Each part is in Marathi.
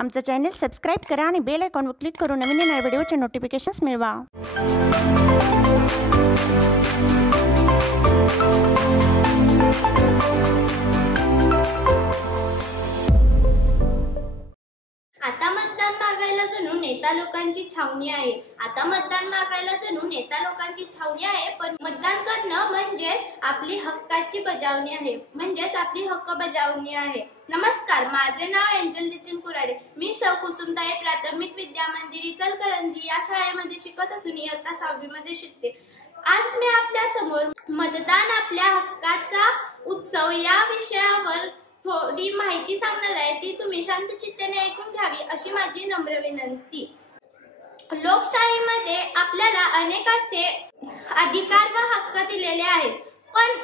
आमचं चॅनल सबस्क्राइब करा आणि बेल आयकॉनवर क्लिक करून नवीन नवीन व्हिडिओचे नोटिफिकेशन्स मिळवा। आता मतदान मागायला जणू नेता लोकांची छावणी आहे। आता मतदान मागायला जणू नेता लोकांची छावणी आहे। पण मतदान करणं म्हणजे आपली हक्काची बजावणी आहे, म्हणजेच आपली हक्क बजावणी आहे। नमस्कार, माझे नाव एंजल नितीन कुराडे। मी सौ कुसुमताई प्राथमिक विद्या मंदिर इचलकरंजी या शाळेमध्ये शिकत असून इयत्ता 6वी मध्ये शिकते। आज मी आपल्या समोर मतदान आपल्या हक्काचा उत्सव या विषयावर थोडी माहिती सांगणार आहे। ती तुम्ही शांतचित्ताने ऐकून घ्यावी अशी माझी नम्र विनंती। लोकशाहीमध्ये आपल्याला अनेक असे अधिकार व हक्क दिलेले आहेत, पण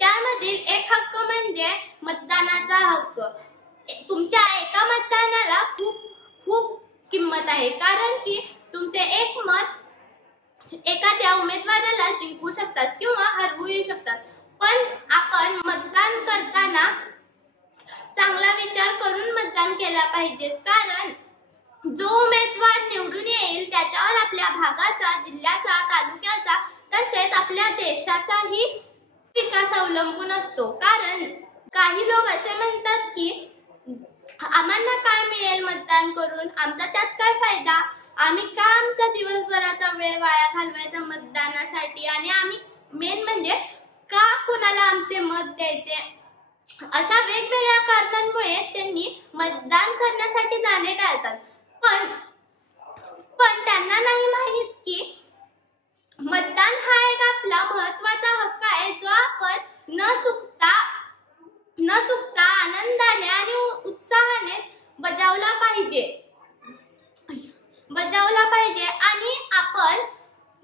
त्यामधील एक हक्क म्हणजे मतदानाचा हक्क। तुमच्या एका मतदानाला खूप किंमत आहे, कारण की तुमचे एक मत एखाद्या उमेदवाराला जिंकू शकतात किंवा हरवू शकतात। पण आपण मतदान करताना चांगला विचार करून मतदान केला पाहिजे, कारण जो उमेदवार निवडून येईल त्याच्यावर आपल्या भागाचा, जिल्ह्याचा, तालुक्याचा तसेच आपल्या देशाचाही विकास अवलंबून असतो। कारण काही लोक असे म्हणतात की आम्हाला काय मिळेल मतदान करून, आमचा त्यात काय फायदा, आम्ही का आमचा दिवसभराचा वेळ वाया घालवायचा मतदानासाठी, आणि आम्ही मेन म्हणजे का कुणाला आमचे मत द्यायचे। अशा वेगवेगळ्या कारणांमुळे त्यांनी मतदान करण्यासाठी जाणे टाळतात। पण त्यांना नाही माहित की मतदान हा एक आपला महत्त्वाचा हक्क आहे, जो आपण न चुकता आनंदाने आणि उत्साहाने बजावला पाहिजे आणि आपण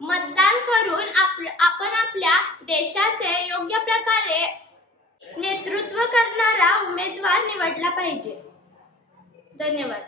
मतदान करून आपण आपल्या देशाचे योग्य प्रकारे नेतृत्व करणारा उमेदवार निवडला पाहिजे। धन्यवाद।